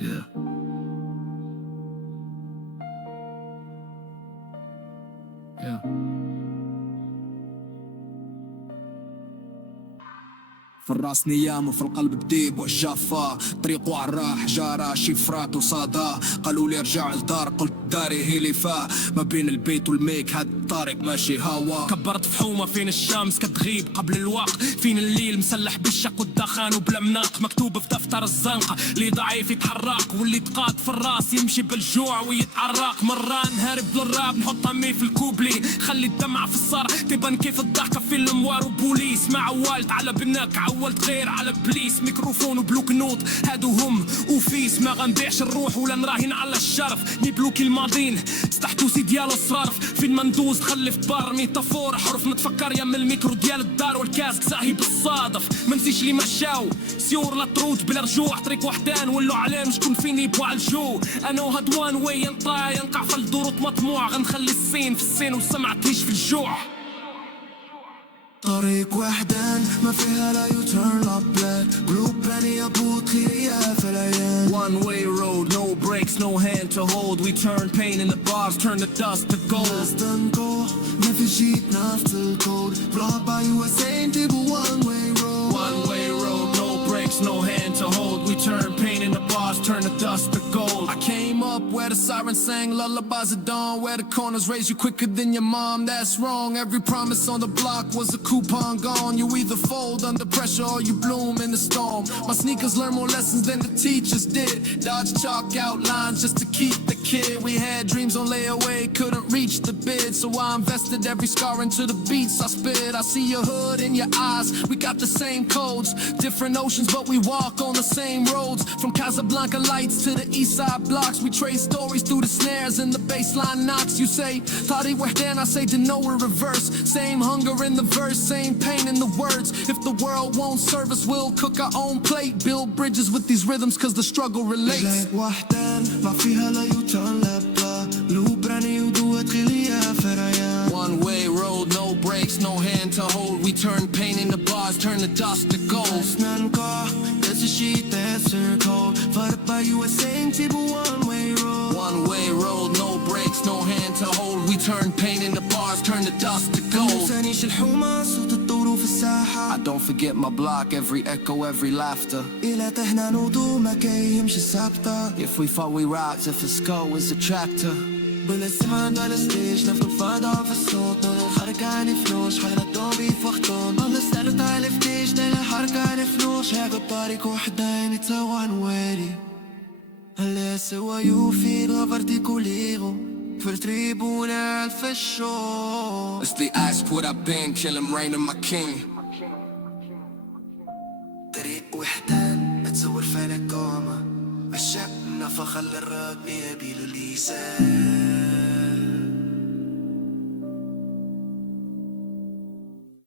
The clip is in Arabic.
Yeah. Yeah. في الراس نيام وفي القلب بديب والجافة طريقه عراح جارة شفرات وصادا قالوا لي ارجع للدار قلت داري هي اللي فا ما بين البيت والميك هاد الطريق ماشي هوا كبرت في حومة فين الشمس كتغيب قبل الوقت فين الليل مسلح بالشق والدخان وبلا مناق مكتوب في دفتر الزنقة اللي ضعيف يتحرك واللي تقاد في الراس يمشي بالجوع ويتعرق مرة نهرب للراب نحط همي في الكوبلي خلي الدمعة في الصار تبان كيف الضحكة في الموار وبوليس مع عوالت على بناك عولت غير على بليس ميكروفون وبلوك نوت هادو هم وفيس ما غنبيعش الروح ولا نراهن على الشرف نبلوكي الماضين استحتوسي ديال الصرارف فين ما ندوز خلف بار ميتافور حرف نتفكر يا من الميكرو ديال الدار والكاسك ساهي بالصادف ما نسيش لي مشاو سيور لا تروت بلا رجوع طريق وحدان ولو علام شكون فين يبوا على الجو انا وهاد وان واي ينقع في الدور مطموع غنخلي السين في السين وسمع تعيش في الجوع طريق وحدان ما فيها لا يوتيرن لا بلاك قلوب بانية بوطلية في العيان One way road, no brakes, no hand to hold We turn pain in the bars, turn the dust to gold ناس تنكو ما في شي بنفس الكود brought by USA تبو one way road One way road, no brakes, no hand to hold We turn pain in the bars, turn the dust to gold I came up where the sirens sang lullabies at dawn Where the corners raise you quicker than your mom, that's wrong Every promise on the block was a coupon gone You either fold under pressure or you bloom in the storm My sneakers learn more lessons than the teachers did Dodge chalk outlines just to keep the kid We had dreams on layaway, couldn't reach the bid So I invested every scar into the beats I spit I see your hood in your eyes, we got the same codes Different oceans but we walk on the same roads From Casablanca lights to the east side blocks We trade stories through the snares and the baseline knocks You say, Tari Wahdan, I say, to know we're reverse Same hunger in the verse, same pain in the words If the world won't serve us, we'll cook our own plate Build bridges with these rhythms cause the struggle relates طريق وحدان ما فيها لا يوتيرن لا بلاك قلوب بانية ودوت غلية في العيان One way road, no brakes, no hand to hold We turn pain in the bars, turn the dust to gold ناس ننكو that's a sheet that's her code fought by USA تبو one way road One way road, no brakes, no hand to hold We turn pain in the bars, turn the dust to gold منسانيش الحومة صوت الطور في الساحة I don't forget my block, every echo, every laughter إلا تهنا نوضو ما كايمش الثابتة If we thought we rocked, if a skull is a tractor بلا السمان على الستيج نفضل فاضع في الصوت نقول الحركة عن فلوس حاجة دوبي في وقتون الله استعرض على فتيش نقول الحركة عن فلوس هاك الطريق وحدين it's a one way هلا سوا يوفي غفرتي كوليغو في التريبونال في الشو It's the ice put up in, kill him, reign my king طريق وحدان اتصور فانا كوما الشاب نفخ الراب يبي له لسان